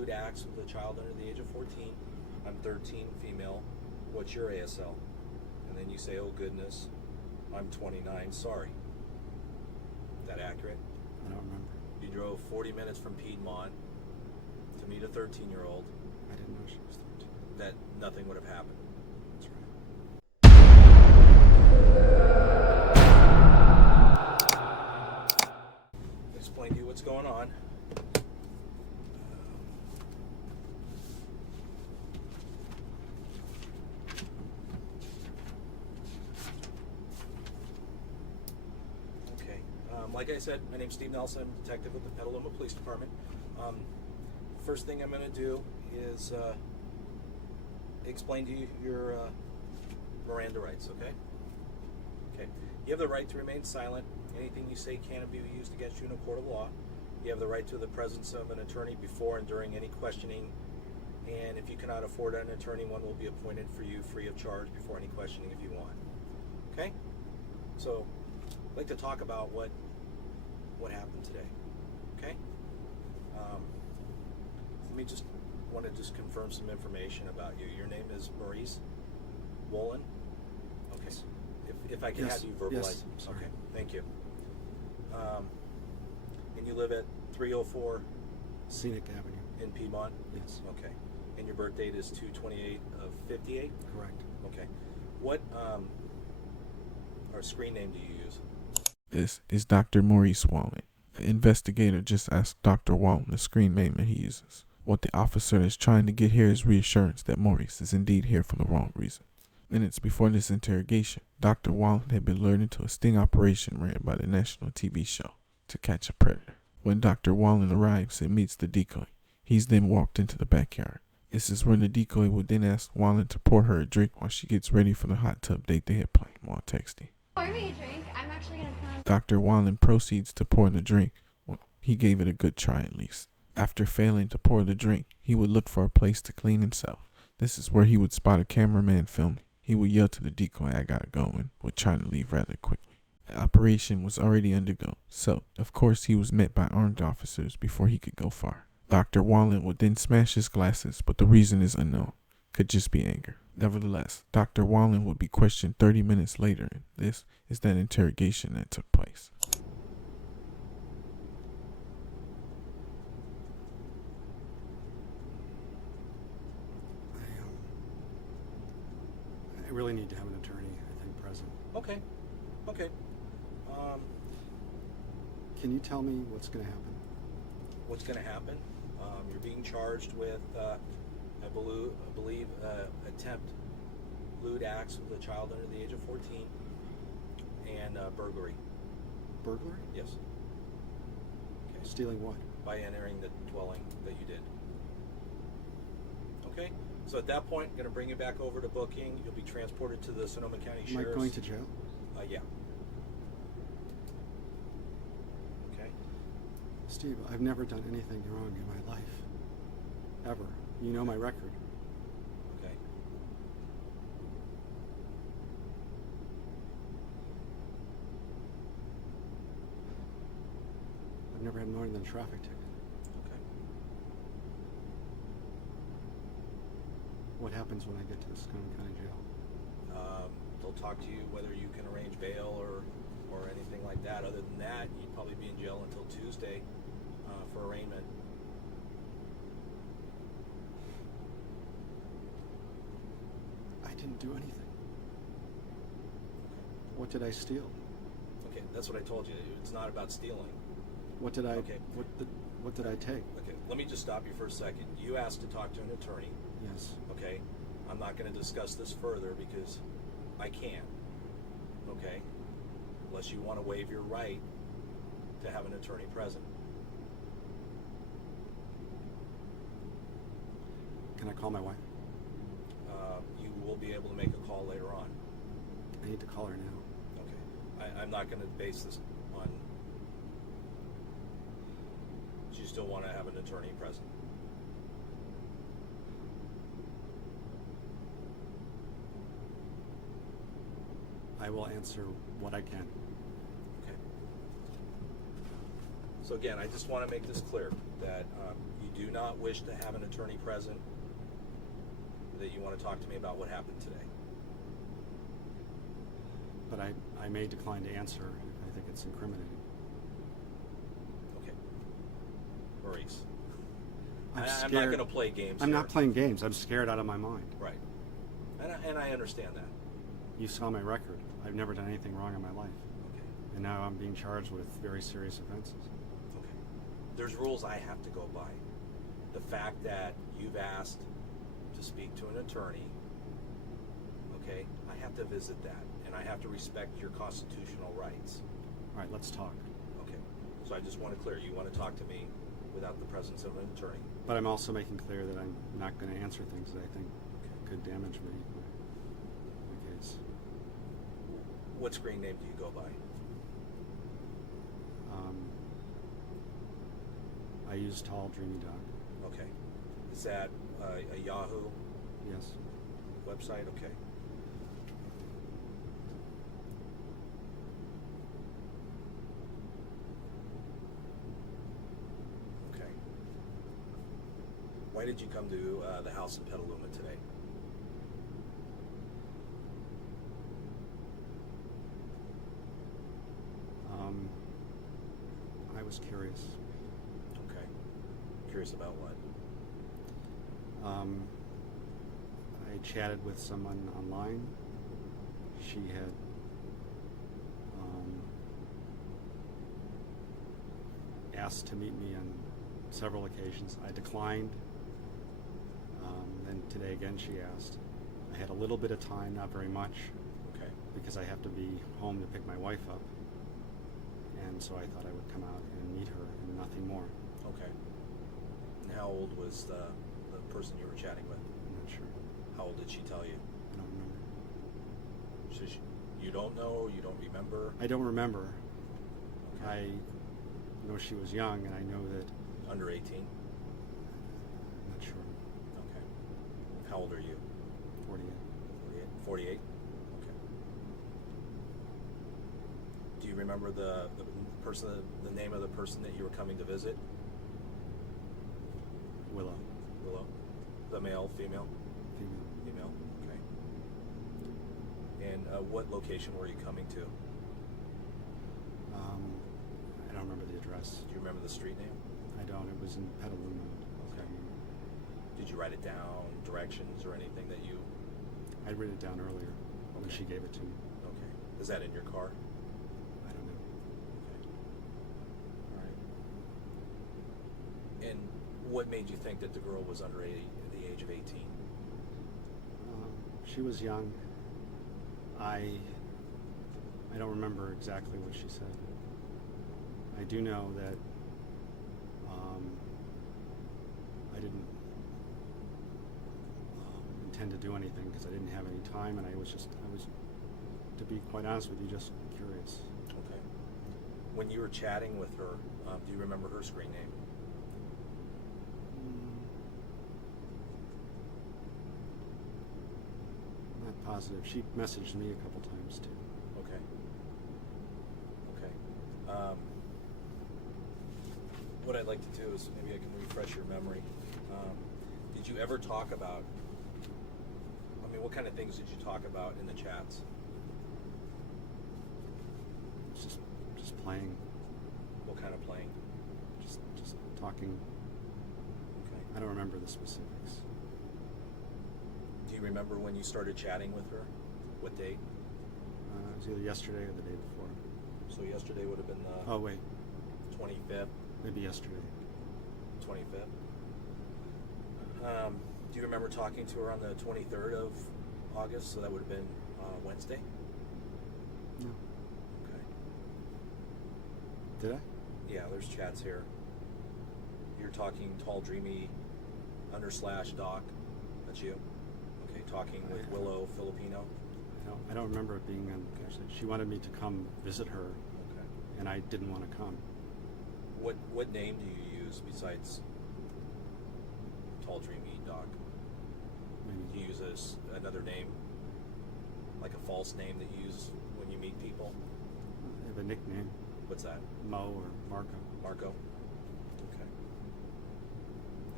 lewd acts with a child under the age of 14. I'm 13, female. What's your ASL? And then you say, oh goodness, I'm 29, sorry. Is that accurate? I don't remember. You drove 40 minutes from Piedmont to meet a 13-year-old. I didn't know she was 13. That nothing would have happened. That's right. Explain to you what's going on. Like I said, my name's Steve Nelson. I'm a detective with the Petaluma Police Department. First thing I'm going to do is explain to you your Miranda rights, okay? Okay. You have the right to remain silent. Anything you say cannot be used against you in a court of law. You have the right to the presence of an attorney before and during any questioning. And if you cannot afford an attorney, one will be appointed for you free of charge before any questioning if you want. Okay? So, I'd like to talk about what happened today. Okay? Let me just confirm some information about you. Your name is Maurice Wolin? Okay. Yes. If I can Yes. have you verbalize. Yes. Sorry. Okay, thank you. And you live at 304 Scenic Avenue. in Piedmont? Yes. Okay. And your birth date is 2/28 of 58? Correct. Okay. What or screen name do you use? This is Dr. Maurice Wolin. The investigator just asked Dr. Wolin the screen name that he uses. What the officer is trying to get here is reassurance that Maurice is indeed here for the wrong reason. Minutes before this interrogation, Dr. Wolin had been lured into a sting operation ran by the national TV show To Catch a Predator. When Dr. Wolin arrives and meets the decoy, he's then walked into the backyard. This is where the decoy would then ask Wolin to pour her a drink while she gets ready for the hot tub date they had planned while texting. Pour me a drink. I'm actually going to come. Dr. Wolin proceeds to pour the drink. Well, he gave it a good try at least. After failing to pour the drink, he would look for a place to clean himself. This is where he would spot a cameraman filming. He would yell to the decoy, "I gotta go," and would try to leave rather quickly. The operation was already undergo, so of course he was met by armed officers before he could go far. Dr. Wolin would then smash his glasses, but the reason is unknown. Could just be anger. Nevertheless, Dr. Wolin would be questioned 30 minutes later, and this is that interrogation that took place. I really need to have an attorney, I think, present. Okay. Okay. Can you tell me what's going to happen? What's going to happen? You're being charged with, I believe, attempt lewd acts with a child under the age of 14 and burglary. Burglary? Yes. Okay. Stealing what? By entering the dwelling that you did. Okay. So at that point, I'm going to bring you back over to booking. You'll be transported to the Sonoma County Am I Sheriff's. going to jail? Yeah. Okay. Steve, I've never done anything wrong in my life. Ever. You know my record. Okay. I've never had more than a traffic ticket. Okay. What happens when I get to the Sonoma County Jail? They'll talk to you whether you can arrange bail or anything like that. Other than that, you'd probably be in jail until Tuesday for arraignment. I didn't do anything. Okay. What did I steal? Okay, that's what I told you. It's not about stealing. What did I? Okay. What did I take? Okay, let me just stop you for a second. You asked to talk to an attorney. Yes. Okay, I'm not going to discuss this further because I can't. Okay, unless you want to waive your right to have an attorney present. Can I call my wife? You will be able to make a call later on. I need to call her now. Okay, I'm not going to base this on. Do you still want to have an attorney present? I will answer what I can. Okay. So again, I just want to make this clear that you you do not wish to have an attorney present, that you want to talk to me about what happened today. But I may decline to answer if I think it's incriminating. Okay. Maurice. I'm I'm scared. not going to play games I'm here. not playing games. I'm scared out of my mind. Right. And I understand that. You saw my record. I've never done anything wrong in my life. Okay. And now I'm being charged with very serious offenses. Okay. There's rules I have to go by. The fact that you've asked to speak to an attorney, okay, I have to visit that, and I have to respect your constitutional rights. All right, let's talk. Okay. So I just want to clear, you want to talk to me without the presence of an attorney. But I'm also making clear that I'm not going to answer things that I think could damage me, my case. What screen name do you go by? I use Tall Dreamy Dog. Okay. Is that a Yahoo Yes. website? Okay. Okay. Why did you come to the house in Petaluma today? I was curious. Okay. Curious about what? I chatted with someone online. She had asked to meet me on several occasions. I declined. Then today again she asked. I had a little bit of time, not very much, Okay. because I have to be home to pick my wife up. And so I thought I would come out and meet her and nothing more. Okay. And how old was the person you were chatting with? I'm not sure. How old did she tell you? I don't remember. You don't know? You don't remember? I don't remember. Okay. I know she was young, and I know that. Under 18? I'm not sure. Okay. How old are you? 48. 48? Okay. Do you remember the name of the person that you were coming to visit? Willow. Willow? The male, female? Female. Female, okay. And what location were you coming to? I don't remember the address. Do you remember the street name? I don't. It was in Petaluma. Okay. Did you write it down, directions, or anything that you... I'd written it down earlier when Okay. she gave it to me. Okay. Is that in your car? I don't know. Okay. All right. And what made you think that the girl was under the age of 18? She was young. I don't remember exactly what she said. I do know that I didn't intend to do anything because I didn't have any time, and I was, to be quite honest with you, just curious. Okay. When you were chatting with her, do you remember her screen name? Not positive. She messaged me a couple times too. Okay. Okay. What I'd like to do is maybe I can refresh your memory. Did you ever talk about, what kind of things did you talk about in the chats? It's just playing, What kind of playing? just talking. Okay. I don't remember the specifics. Do you remember when you started chatting with her? What date? It was either yesterday or the day before. So yesterday would have been the Oh wait, 25th, maybe yesterday. 25th. Do you remember talking to her on the 23rd of August? So that would have been Wednesday? No. Okay. Did I? Yeah, there's chats here. You're talking Tall Dreamy /Doc. That's you. Okay, talking with Willowfilipino. I don't remember it being on. She wanted me to come visit her, Okay. and I didn't want to come. What name do you use besides Tall Dreamy Doc? Do Maybe. you use another name? Like a false name that you use when you meet people? I have a nickname, What's that? Mo or Marco. Marco? Okay.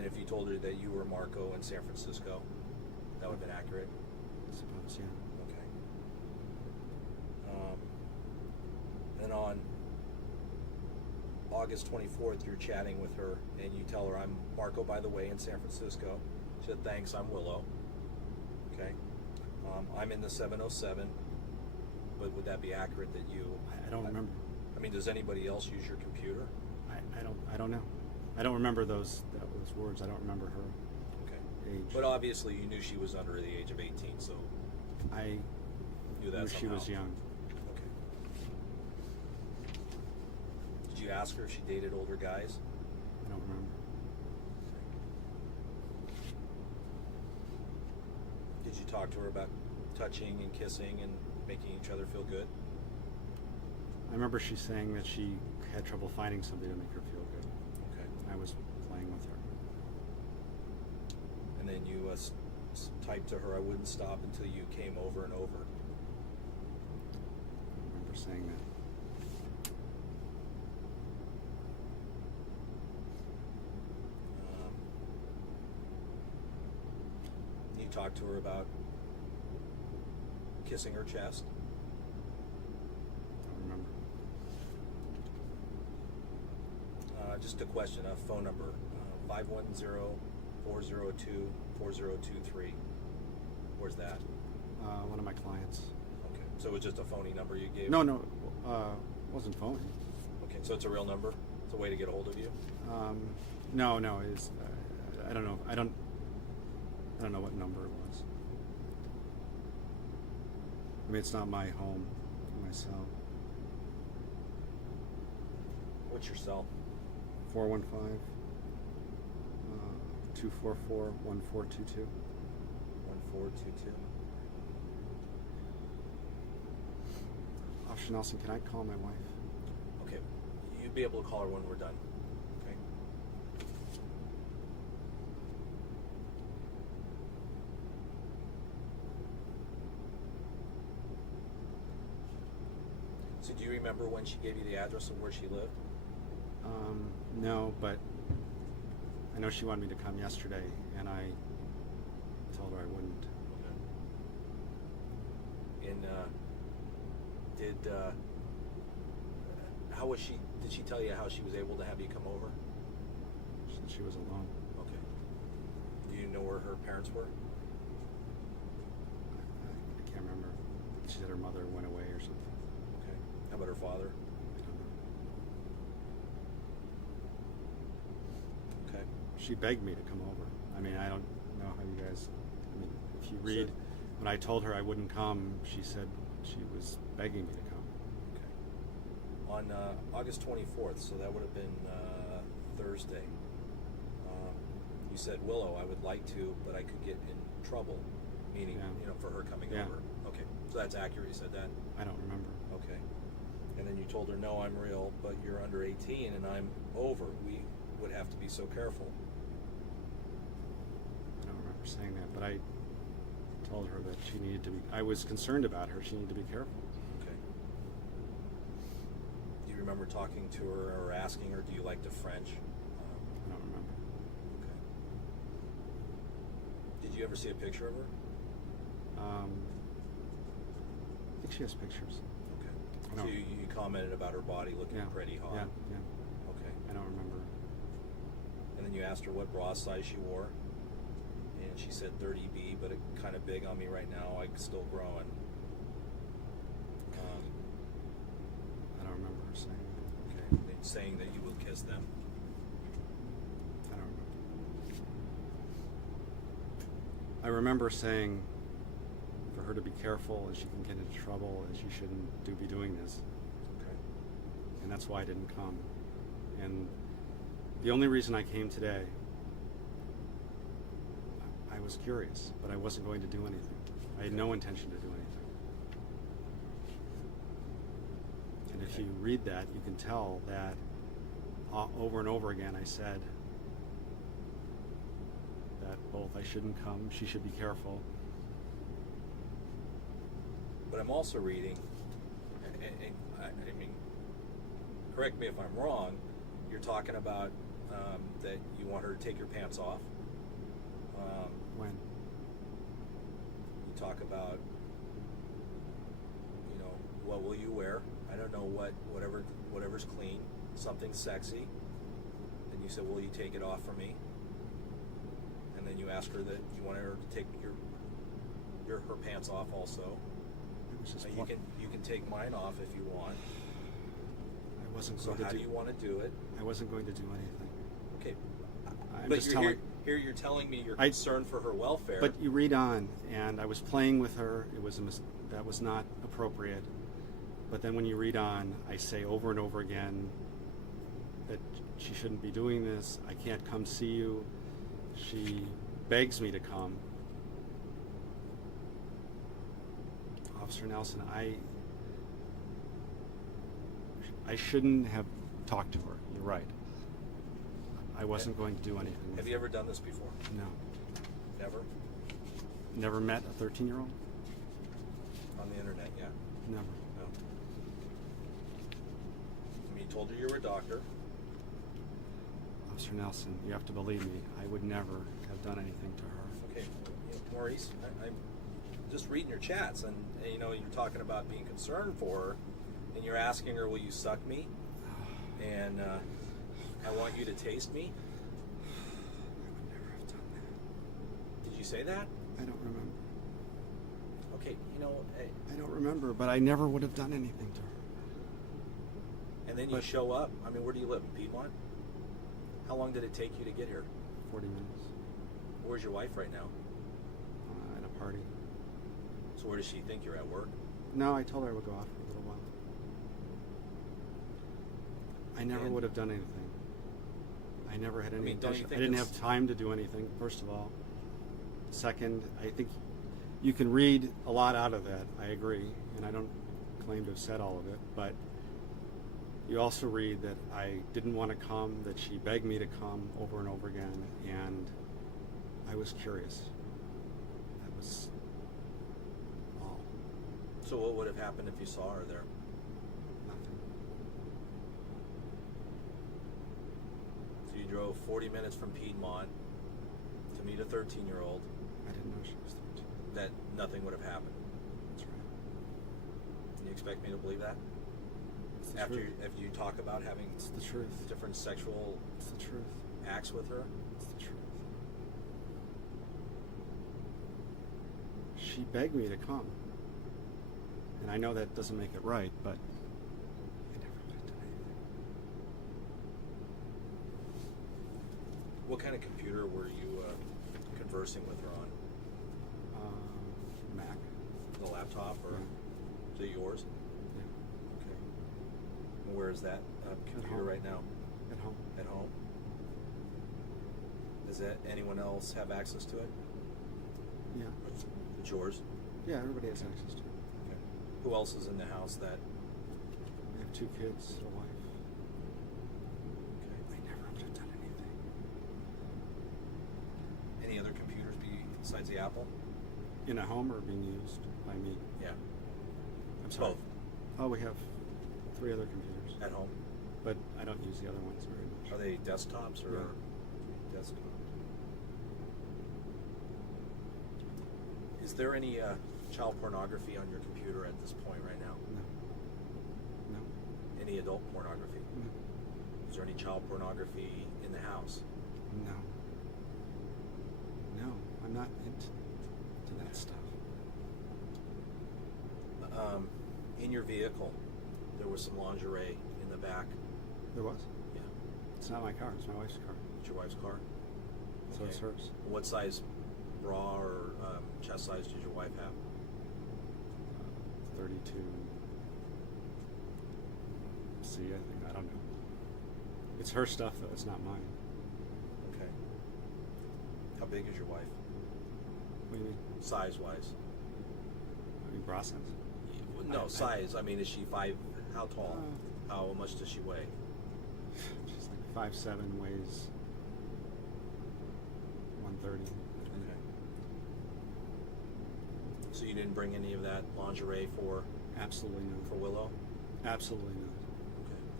And if you told her that you were Marco in San Francisco, that would have been accurate? I suppose, yeah. Okay. And on August 24th, you're chatting with her, and you tell her, I'm Marco, by the way, in San Francisco. She said, thanks, I'm Willow. Okay. I'm in the 707, but would that be accurate that you... I don't remember. I mean, does anybody else use your computer? I don't know. I don't remember those words. I don't remember her Okay. age. But obviously you knew she was under the age of 18, so I knew that knew she somehow. was young. Okay. Did you ask her if she dated older guys? I don't remember. Did you talk to her about touching and kissing and making each other feel good? I remember she saying that she had trouble finding something to make her feel good. Okay. I was playing with her. And then you typed to her, I wouldn't stop until you came over and over. I remember saying that. You talked to her about kissing her chest. I don't remember. Just a question, a phone number, 510-402-4023. Where's that? One of my clients. Okay, so it was just a phony number you gave? No, wasn't phony. Okay, so it's a real number? It's a way to get a hold of you? No, it's. I don't know. I don't know what number it was. I mean, it's not my home, my cell. What's your cell? 415 244 1422. 1422. Officer Nelson, can I call my wife? Okay, you'd be able to call her when we're done. Okay. So do you remember when she gave you the address of where she lived? No, but I know she wanted me to come yesterday, and I told her I wouldn't. Okay. And how was she? Did she tell you how she was able to have you come over? She said she was alone. Okay. Do you know where her parents were? I can't remember. She said her mother went away or something. Okay. How about her father? I don't know. Okay. She begged me to come over. I mean, I don't know how you guys. I mean, if you read, when I told her I wouldn't come, she said she was begging me to come. Okay. On August 24th, so that would have been Thursday. You said, Willow, I would like to, but I could get in trouble. Meaning, Yeah. for her coming Yeah. over. Okay. So that's accurate. You said that. I don't remember. Okay. And then you told her, no, I'm real, but you're under 18 and I'm over. We would have to be so careful. I don't remember saying that, but I told her that she needed to be. I was concerned about her. She needed to be careful. Okay. Do you remember talking to her or asking her, do you like the French? I don't remember. Okay. Did you ever see a picture of her? I think she has pictures. Okay. No. So you commented about her body looking Yeah. pretty hot. Yeah. Okay. I don't remember. And then you asked her what bra size she wore. And she said 30B, but it's kind of big on me right now. I'm still growing. I don't remember her saying that. Okay. And saying that you will kiss them. I don't remember. I remember saying for her to be careful and she can get into trouble and she shouldn't be doing this. Okay. And that's why I didn't come. And the only reason I came today, I was curious, but I wasn't going to do anything. I had no intention to do anything. And if you read that, you can tell that over and over again I said that both I shouldn't come, she should be careful. But I'm also reading, and I mean, correct me if I'm wrong, you're talking about that you want her to take your pants off. When? You talk about, what will you wear? I don't know whatever's clean, something sexy. And you said, will you take it off for me? And then you ask her that you want her to take her pants off also. It was just You can take mine off if you want. I wasn't So going to how do you want to do it? I wasn't going to do anything. Okay, I'm but just you're telling. here you're telling me you're concerned for her welfare. But you read on, and I was playing with her. It was that was not appropriate. But then when you read on, I say over and over again that she shouldn't be doing this. I can't come see you. She begs me to come. Officer Nelson, I shouldn't have talked to her. You're right. I wasn't going to do anything. Have you ever done this before? No. Never? Never met a 13-year-old? On the internet, yeah. Never. No. I mean, you told her you were a doctor. Officer Nelson, you have to believe me. I would never have done anything to her. Okay, Maurice, I'm just reading your chats, and you're talking about being concerned for her, and you're asking her, will you suck me? And I want you to taste me? I would never have done that. Did you say that? I don't remember. Okay, I don't remember, but I never would have done anything to her. and then you show up. I mean, where do you live? In Piedmont? How long did it take you to get here? 40 minutes. Where's your wife right now? At a party. So where does she think you're at work? No, I told her I would go off for a little while. I never And- would have done anything. I never had any mean, don't you intention. think I didn't it's- have time to do anything, first of all. Second, I think you can read a lot out of that. I agree, and I don't claim to have said all of it, but you also read that I didn't want to come, that she begged me to come over and over again, and I was curious. That was all. So what would have happened if you saw her there? Nothing. So you drove 40 minutes from Piedmont to meet a 13-year-old. I didn't know she was 13. That nothing would have happened. That's right. And you expect me to believe that? It's the After truth. you talk about having It's the truth. different sexual It's the truth. acts with her? It's the truth. She begged me to come. And I know that doesn't make it right, but I never would have done anything. What kind of computer were you conversing with her on? Mac. The laptop, or Yeah. is it yours? Yeah. Okay. And where is that computer home. right now? At home. At home? Does anyone else have access to it? Yeah. It's yours? Yeah, everybody has access to it. Okay. Who else is in the house that... We have 2 kids, a wife. Okay. I never would have done anything. Any other computers besides the Apple? In a home or being used by me? Yeah. I'm sorry. Both. Oh, we have 3 other computers. At home? But I don't use the other ones very much. Are they desktops or... Yeah. Desktop. Is there any child pornography on your computer at this point right now? No. No. Any adult pornography? No. Is there any child pornography in the house? No. No, I'm not into that stuff. In your vehicle, there was some lingerie in the back. There was? Yeah. It's not my car, it's my wife's car. It's your wife's car? So it's hers. What size bra or chest size did your wife have? 32 C, I think. I don't know. It's her stuff, though. It's not mine. Okay. How big is your wife? What do you mean? Size-wise? I mean, bra size? No, size. I mean, is she 5? How tall? How much does she weigh? She's like 5'7", weighs 130. Okay. So you didn't bring any of that lingerie for Absolutely not. Willow? Absolutely not. Okay.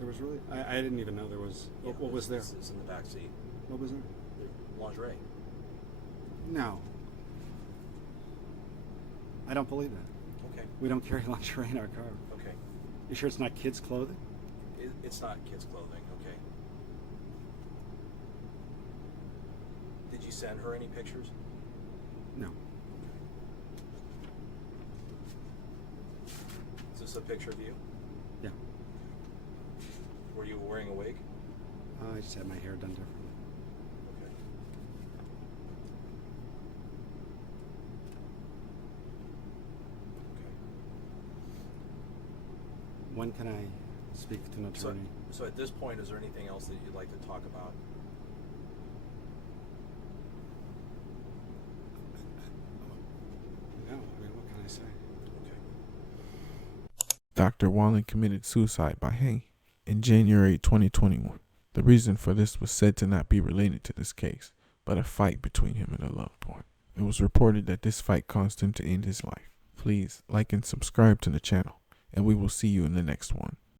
There was really. I didn't even know there was. Yeah, What was there? This is in the back seat. What was there? Lingerie. No. I don't believe that. Okay. We don't carry lingerie in our car. Okay. You sure it's not kids' clothing? It's not kids' clothing. Okay. Did you send her any pictures? No. Is this a picture of you? Yeah. Were you wearing a wig? I just had my hair done differently. Okay. Okay. When can I speak to an attorney? So at this point, is there anything else that you'd like to talk about? No. I mean, what can I say? Okay. Dr. Wolin committed suicide by hanging in January 2021. The reason for this was said to not be related to this case, but a fight between him and a loved one. It was reported that this fight caused him to end his life. Please like and subscribe to the channel, and we will see you in the next one.